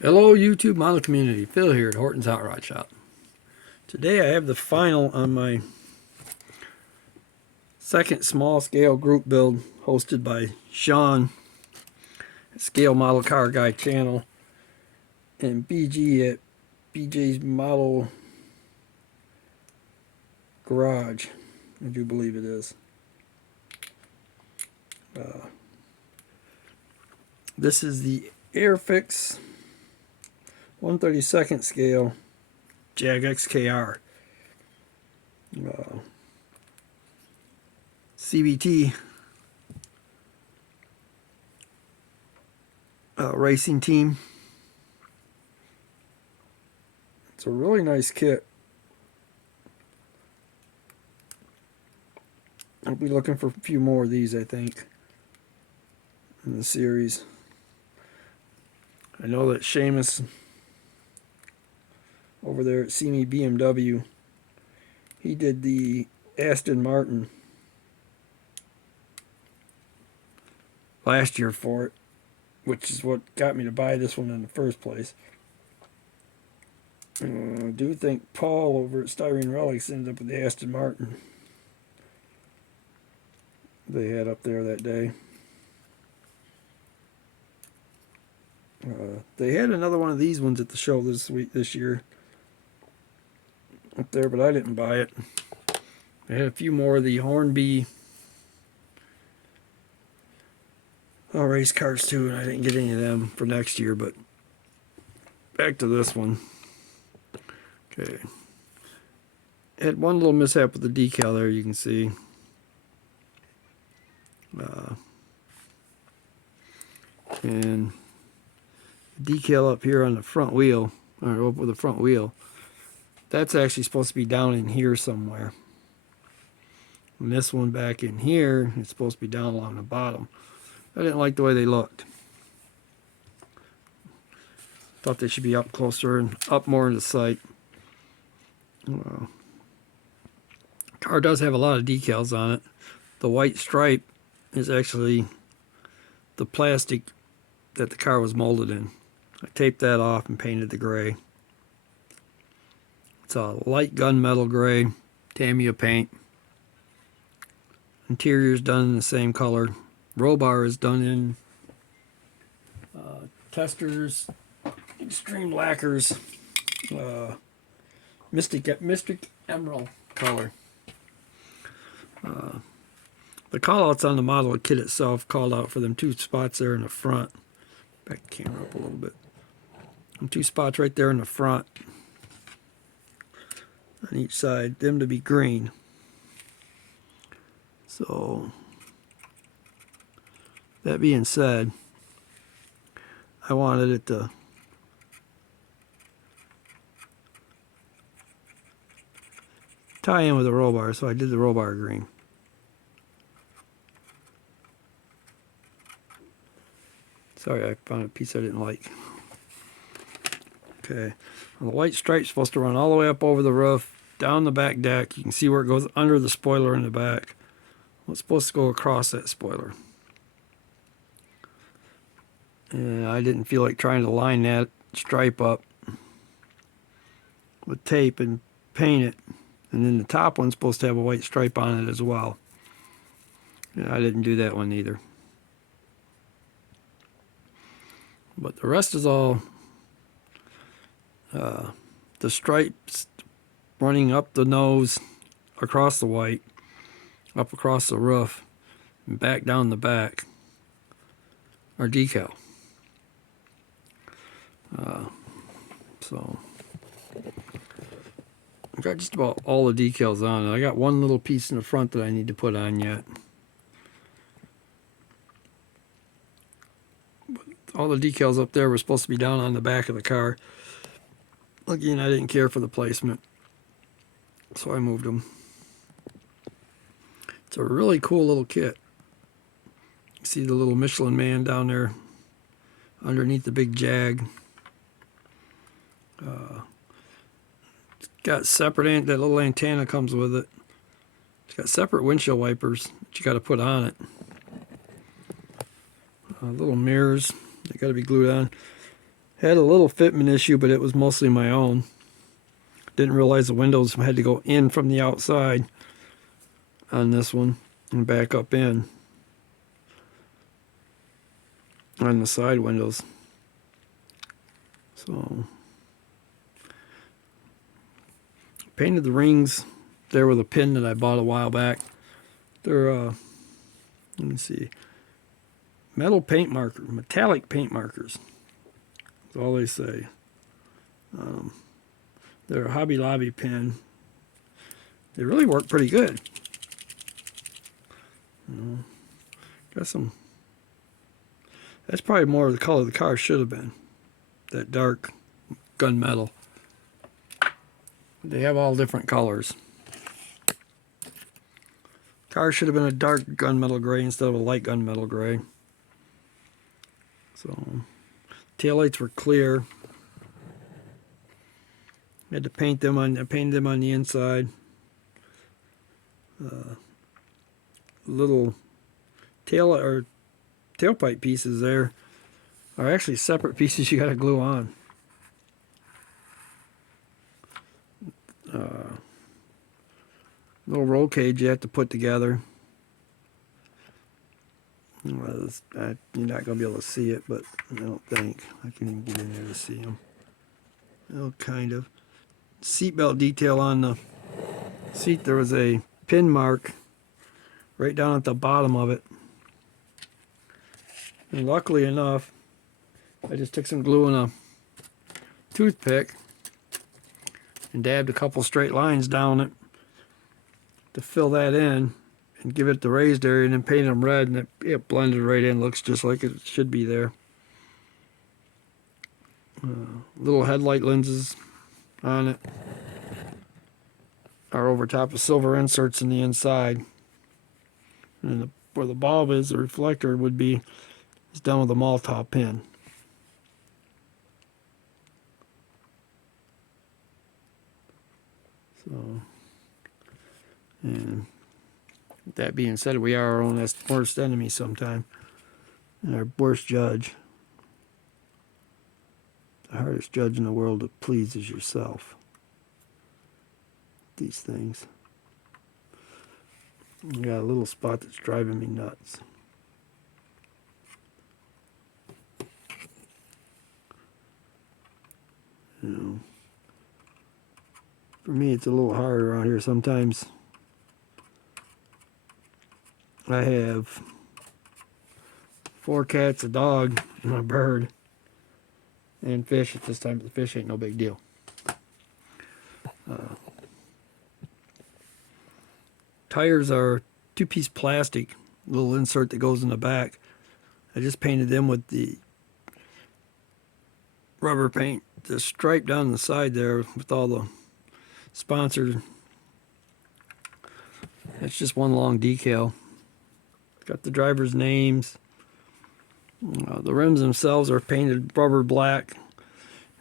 Hello YouTube model community, Phil here at Horton's Hot Rod Shop. Today I have the final on my second small scale group build hosted by Shawn at Scale Model Car Guy channel and BG at BJ's Model Garage, I do believe it is. This is the Airfix 1/32 scale Jag XKR. CBT racing team. It's a really nice kit. I'll be looking for a few more of these, I think, in the series. I know that Seamus over there at See Me BMW, he did the Aston Martin last year for it, which is what got me to buy this one in the first place. I do think Paul over at Styrene Relics ended up with the Aston Martin they had up there that day. They had another one of these ones at the show this year up there, but I didn't buy it. They had a few more of the Hornby race cars too, and I didn't get any of them for next year. But back to this one. Okay, had one little mishap with the decal there, you can see. And decal up here on the front wheel, or over the front wheel, that's actually supposed to be down in here somewhere. And this one back in here, it's supposed to be down along the bottom. I didn't like the way they looked. Thought they should be up closer and up more into sight. Car does have a lot of decals on it. The white stripe is actually the plastic that the car was molded in. I taped that off and painted the gray. It's a light gunmetal gray, Tamiya paint. Interior is done in the same color. Roll bar is done in Testers Extreme Lacquers Mystic Emerald color. The callouts on the model kit itself called out for them two spots there in the front. Back the camera up a little bit. And two spots right there in the front on each side, them to be green. So that being said, I wanted it to tie in with the roll bar, so I did the roll bar green. Sorry, I found a piece I didn't like. Okay, well, the white stripe's supposed to run all the way up over the roof, down the back deck. You can see where it goes under the spoiler in the back. Well, it's supposed to go across that spoiler. And I didn't feel like trying to line that stripe up with tape and paint it. And then the top one's supposed to have a white stripe on it as well. And I didn't do that one either. But the rest is all the stripes running up the nose, across the white, up across the roof, and back down the back are decal. So I've got just about all the decals on it. I got one little piece in the front that I need to put on yet. But all the decals up there were supposed to be down on the back of the car. Again, I didn't care for the placement, so I moved them. It's a really cool little kit. You see the little Michelin man down there underneath the big Jag. It's got separate, that little antenna comes with it. It's got separate windshield wipers that you got to put on it. Little mirrors, they got to be glued on. Had a little fitment issue, but it was mostly my own. Didn't realize the windows had to go in from the outside on this one and back up in on the side windows. So painted the rings there with a pin that I bought a while back. They're let me see, metallic paint markers. That's all they say. They're a Hobby Lobby pin. They really work pretty good. Got some. That's probably more the color the car should have been. That dark gunmetal. They have all different colors. Car should have been a dark gunmetal gray instead of a light gunmetal gray. So, taillights were clear. Had to paint them on. I painted them on the inside. Little tailpipe pieces there are actually separate pieces you got to glue on. Little roll cage you have to put together. Well, you're not going to be able to see it, but I don't think I can even get in there to see them. Oh, kind of. Seatbelt detail on the seat. There was a pin mark right down at the bottom of it. And luckily enough, I just took some glue and a toothpick and dabbed a couple straight lines down it to fill that in and give it the raised area, and then painted them red, and it blended right in. Looks just like it should be there. Little headlight lenses on it are over top of silver inserts in the inside. And where the bulb is, the reflector would be, is done with a Malta pin. So, and that being said, we are our own worst enemy sometime, and our worst judge. The hardest judge in the world to please is yourself. These things. I got a little spot that's driving me nuts. You know, for me, it's a little hard around here sometimes. I have 4 cats, a dog, and a bird, and fish. At this time, the fish ain't no big deal. Tires are 2-piece plastic, little insert that goes in the back. I just painted them with the rubber paint, the stripe down the side there with all the sponsors. It's just one long decal. Got the driver's names. The rims themselves are painted rubber black,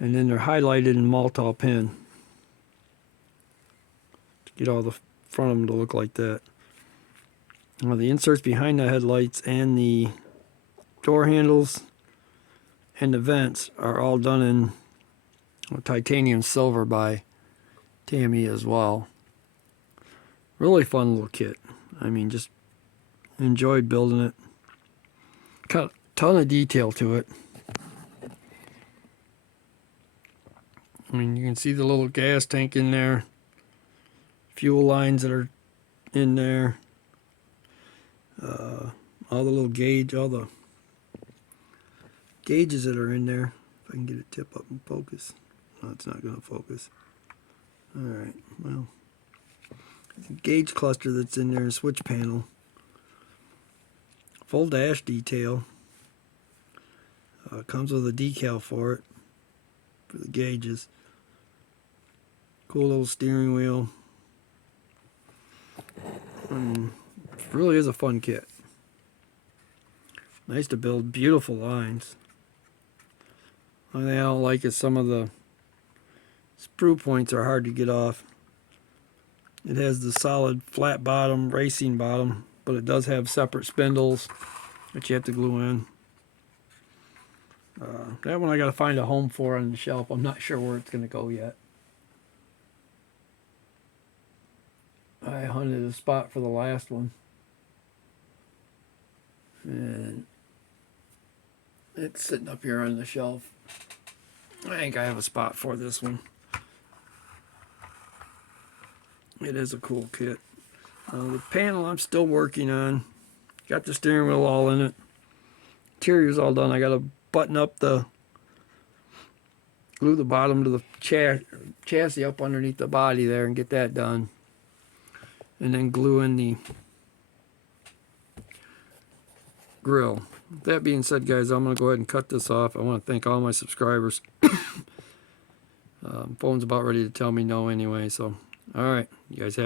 and then they're highlighted in Malta pin to get all the front of them to look like that. The inserts behind the headlights and the door handles and the vents are all done in titanium silver by Tammy as well. Really fun little kit. I mean, just enjoyed building it. Got a ton of detail to it. I mean, you can see the little gas tank in there, fuel lines that are in there, all the little all the gauges that are in there. If I can get it tip up and focus. No, it's not going to focus. Alright, well, gauge cluster that's in there, switch panel, full dash detail. Comes with a decal for it, for the gauges. Cool little steering wheel. It really is a fun kit. Nice to build, beautiful lines. One thing I don't like is some of the sprue points are hard to get off. It has the solid flat bottom, racing bottom, but it does have separate spindles that you have to glue in. That one I got to find a home for on the shelf. I'm not sure where it's going to go yet. I hunted a spot for the last one. And it's sitting up here on the shelf. I think I have a spot for this one. It is a cool kit. The panel I'm still working on. Got the steering wheel all in it. Interior's all done. I got to button up glue the bottom to the chassis up underneath the body there and get that done. And then glue in the grill. With that being said, guys, I'm going to go ahead and cut this off. I want to thank all my subscribers. Phone's about ready to tell me no anyway, so all right, you guys have